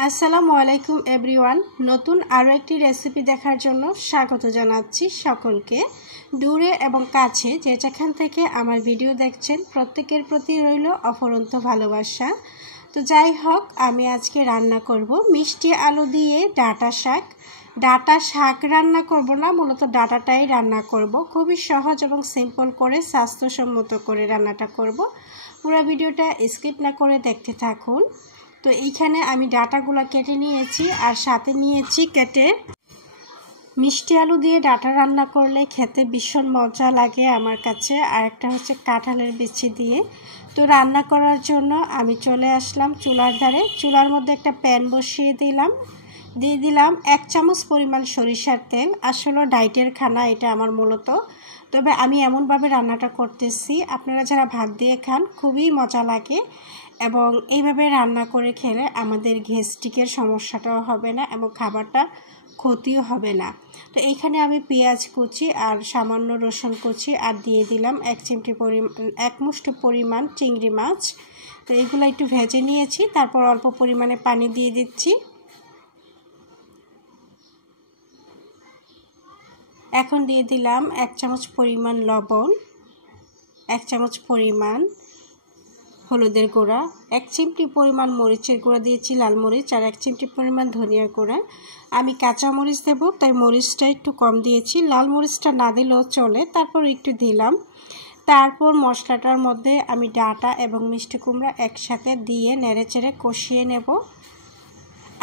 আসসালামু আলাইকুম এভরিওয়ান। নতুন আরও একটি রেসিপি দেখার জন্য স্বাগত জানাচ্ছি সকলকে। দূরে এবং কাছে যে যেখান থেকে আমার ভিডিও দেখছেন প্রত্যেকের প্রতি রইল অফুরন্ত ভালোবাসা। তো যাই হোক, আমি আজকে রান্না করব মিষ্টি আলু দিয়ে ডাঁটা শাক। ডাঁটা শাক রান্না করব না, মূলত ডাঁটাটাই রান্না করব। খুবই সহজ এবং সিম্পল করে স্বাস্থ্যসম্মত করে রান্নাটা করব। পুরো ভিডিওটা স্কিপ না করে দেখতে থাকুন। তো এইখানে আমি ডাঁটাগুলো কেটে নিয়েছি আর সাথে নিয়েছি কেটে। মিষ্টি আলু দিয়ে ডাঁটা রান্না করলে খেতে ভীষণ মজা লাগে আমার কাছে। আর একটা হচ্ছে কাঁঠালের বিচি দিয়ে। তো রান্না করার জন্য আমি চলে আসলাম চুলার ধারে। চুলার মধ্যে একটা প্যান বসিয়ে দিয়ে দিলাম 1 চামচ পরিমাণ সরিষার তেল। আসলে ডায়েটের খানা এটা আমার মূলত, তবে আমি এমনভাবে রান্নাটা করতেছি আপনারা যারা ভাত দিয়ে খান খুবই মজা লাগে এবং এইভাবে রান্না করে খেলে আমাদের গ্যাস্ট্রিকের সমস্যাটাও হবে না এবং খাবারটা ক্ষতিও হবে না। তো এইখানে আমি পেঁয়াজ কুচি আর সামান্য রসুন কুচি আর দিয়ে দিলাম 1 মুষ্টি পরিমাণ চিংড়ি মাছ। তো এগুলো একটু ভেজে নিয়েছি, তারপর অল্প পরিমাণে পানি দিয়ে দিচ্ছি। এখন দিয়ে দিলাম 1 চামচ পরিমাণ লবণ, 1 চামচ পরিমাণ হলুদের গুঁড়া, 1 চিমটি পরিমাণ মরিচের গুঁড়া দিয়েছি লাল মরিচ, আর 1 চিমটি পরিমাণ ধনিয়ার গুঁড়া। আমি কাঁচা মরিচ দেবো তাই মরিচটা একটু কম দিয়েছি, লাল মরিচটা না দিলেও চলে, তারপর একটু দিলাম। তারপর মশলাটার মধ্যে আমি ডাঁটা এবং মিষ্টি কুমড়া একসাথে দিয়ে নেড়েচেড়ে কষিয়ে নেব।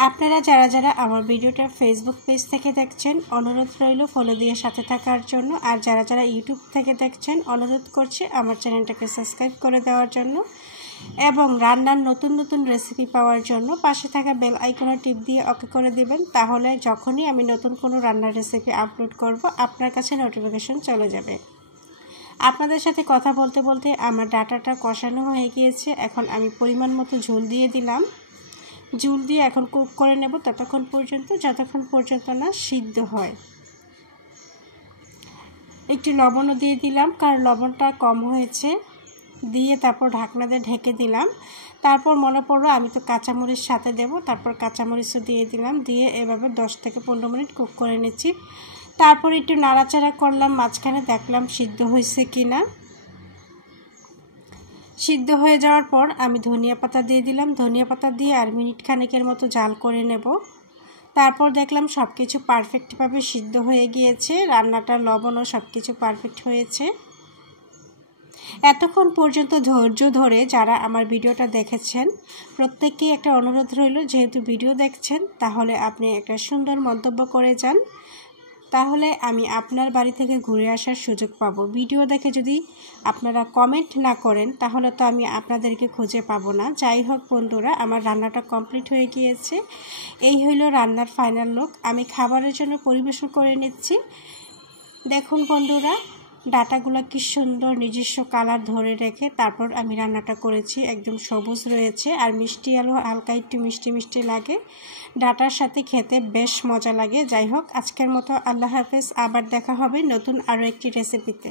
আপনারা যারা যারা আমার ভিডিওটা ফেসবুক পেজ থেকে দেখছেন অনুরোধ রইল ফলো দিয়ে সাথে থাকার জন্য, আর যারা যারা ইউটিউব থেকে দেখছেন অনুরোধ করছি আমার চ্যানেলটাকে সাবস্ক্রাইব করে দেওয়ার জন্য এবং রান্নার নতুন নতুন রেসিপি পাওয়ার জন্য পাশে থাকা বেল আইকনে টিপ দিয়ে ওকে করে দিবেন। তাহলে যখনই আমি নতুন কোনো রান্নার রেসিপি আপলোড করব আপনার কাছে নোটিফিকেশন চলে যাবে। আপনাদের সাথে কথা বলতে বলতে আমার ডাঁটাটা কষানো হয়ে গিয়েছে। এখন আমি পরিমাণ মতো ঝোল দিয়ে দিলাম। ঝোল দিয়ে এখন কুক করে নেব যতক্ষণ পর্যন্ত না সিদ্ধ হয়। একটু লবণও দিয়ে দিলাম কারণ লবণটা কম হয়েছে, দিয়ে তারপর ঢাকনা দিয়ে ঢেকে দিলাম। তারপর মনে পড়লো আমি তো কাঁচামরিচ সাথে দেব, তারপর কাঁচামরিচও দিয়ে দিলাম। দিয়ে এভাবে 10 থেকে 15 মিনিট কুক করে নিচ্ছি। তারপর একটু নাড়াচাড়া করলাম, মাঝখানে দেখলাম সিদ্ধ হয়েছে কিনা। সিদ্ধ হয়ে যাওয়ার পর আমি ধনিয়া পাতা দিয়ে দিলাম। ধনিয়া পাতা দিয়ে আর মিনিট খানেকের মতো জাল করে নেব। তারপর দেখলাম সব কিছু পারফেক্টভাবে সিদ্ধ হয়ে গিয়েছে, রান্নাটা লবণও সব কিছু পারফেক্ট হয়েছে। এতক্ষণ পর্যন্ত ধৈর্য ধরে যারা আমার ভিডিওটা দেখেছেন প্রত্যেককেই একটা অনুরোধ রইল, যেহেতু ভিডিও দেখছেন তাহলে আপনি একটা সুন্দর মন্তব্য করে যান, তাহলে আমি আপনার বাড়ি থেকে ঘুরে আসার সুযোগ পাবো। ভিডিও দেখে যদি আপনারা কমেন্ট না করেন তাহলে তো আমি আপনাদেরকে খুঁজে পাবো না। যাই হোক বন্ধুরা, আমার রান্নাটা কমপ্লিট হয়ে গিয়েছে। এই হইল রান্নার ফাইনাল লুক। আমি খাবারের জন্য পরিবেশন করে নিচ্ছি। দেখুন বন্ধুরা, ডাঁটাগুলো কি সুন্দর নিজস্ব কালার ধরে রেখে তারপর আমি রান্নাটা করেছি, একদম সবুজ রয়েছে আর মিষ্টি আলু হালকা একটু মিষ্টি মিষ্টি লাগে, ডাঁটার সাথে খেতে বেশ মজা লাগে। যাই হোক, আজকের মতো আল্লাহ হাফেজ, আবার দেখা হবে নতুন আরও একটি রেসিপিতে।